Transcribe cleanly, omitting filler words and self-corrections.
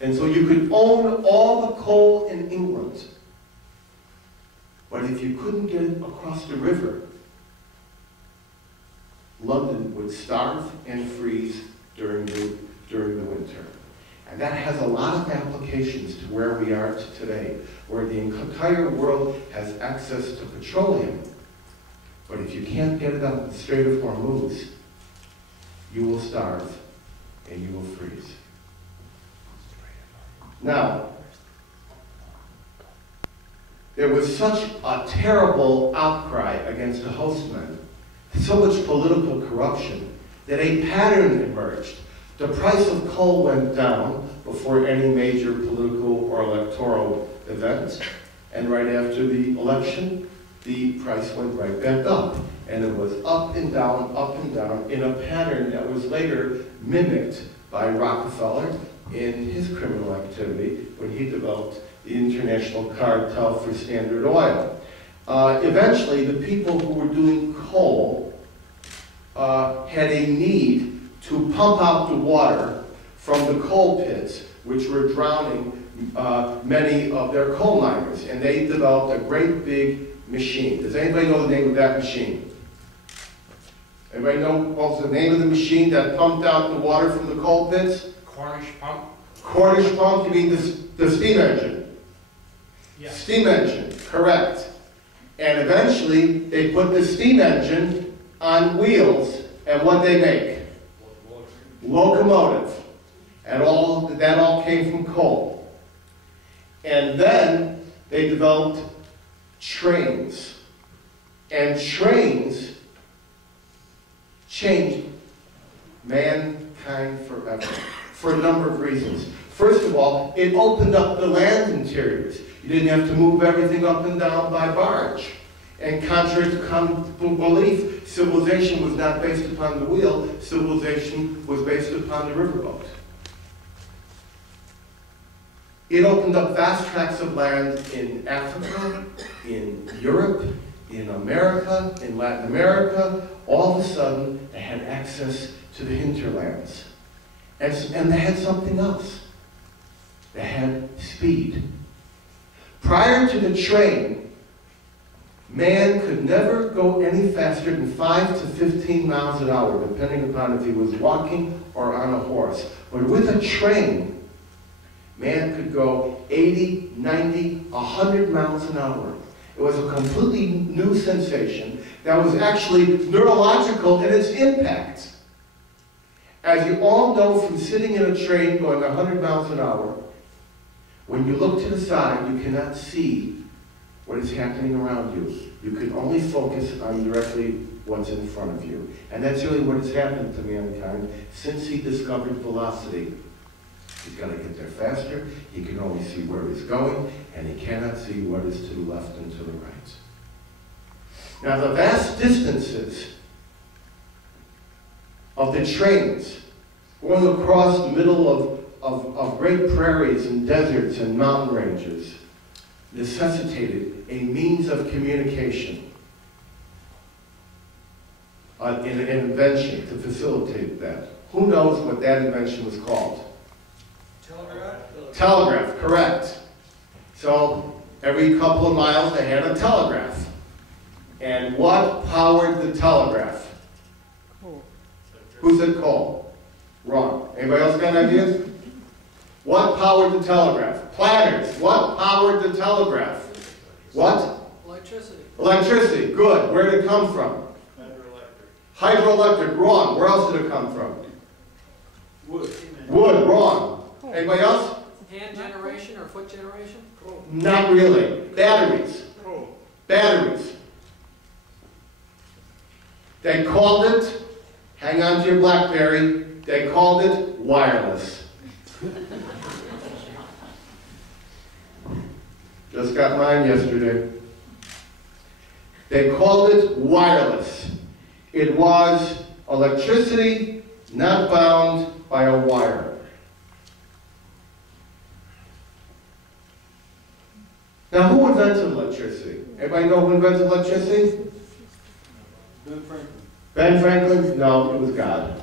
And so you could own all the coal in England. But if you couldn't get it across the river, London would starve and freeze during the winter. And that has a lot of applications to where we are today, where the entire world has access to petroleum. But if you can't get it up the Strait of Hormuz, you will starve and you will freeze. Now, there was such a terrible outcry against the hostmen, so much political corruption, that a pattern emerged. The price of coal went down before any major political or electoral event, and right after the election, the price went right back up. And it was up and down in a pattern that was later mimicked by Rockefeller in his criminal activity when he developed the international cartel for Standard Oil. Eventually, the people who were doing coal had a need to pump out the water from the coal pits, which were drowning many of their coal miners. And they developed a great big machine. Does anybody know the name of that machine? Anybody know what was the name of the machine that pumped out the water from the coal pits? Cornish pump. Cornish pump, you mean the steam engine? Yeah. Steam engine, correct. And eventually, they put the steam engine on wheels, and what they make? Locomotive. And that all came from coal. And then they developed trains. And trains changed mankind forever for a number of reasons. First of all, it opened up the land interiors. You didn't have to move everything up and down by barge. And contrary to common belief, civilization was not based upon the wheel, civilization was based upon the riverboat. It opened up vast tracts of land in Africa, in Europe, in America, in Latin America. All of a sudden, they had access to the hinterlands. And they had something else. They had speed. Prior to the train, man could never go any faster than 5 to 15 miles an hour, depending upon if he was walking or on a horse. But with a train, man could go 80, 90, 100 miles an hour. It was a completely new sensation that was actually neurological in its impact. As you all know from sitting in a train going 100 miles an hour, when you look to the side, you cannot see what is happening around you. You can only focus on directly what's in front of you. And that's really what has happened to mankind since he discovered velocity. He's got to get there faster, he can only see where he's going, and he cannot see what is to the left and to the right. Now the vast distances of the trains going across the middle of great prairies and deserts and mountain ranges necessitated a means of communication, an invention to facilitate that. Who knows what that invention was called? Telegraph? Telegraph, correct. So every couple of miles they had a telegraph. And what powered the telegraph? Coal. Who said coal? Wrong. Anybody else got ideas? What powered the telegraph? Platters. What powered the telegraph? What? Electricity. Electricity. Good. Where did it come from? Hydroelectric. Hydroelectric. Wrong. Where else did it come from? Wood. Wood. Wrong. Anybody else? Hand generation or foot generation? Coal. Not really. Batteries. Coal. Batteries. They called it, hang on to your BlackBerry, they called it wireless. Just got mine yesterday. They called it wireless. It was electricity not bound by a wire. Now, who invented electricity? Everybody know who invented electricity? Ben Franklin. Ben Franklin? No, it was God.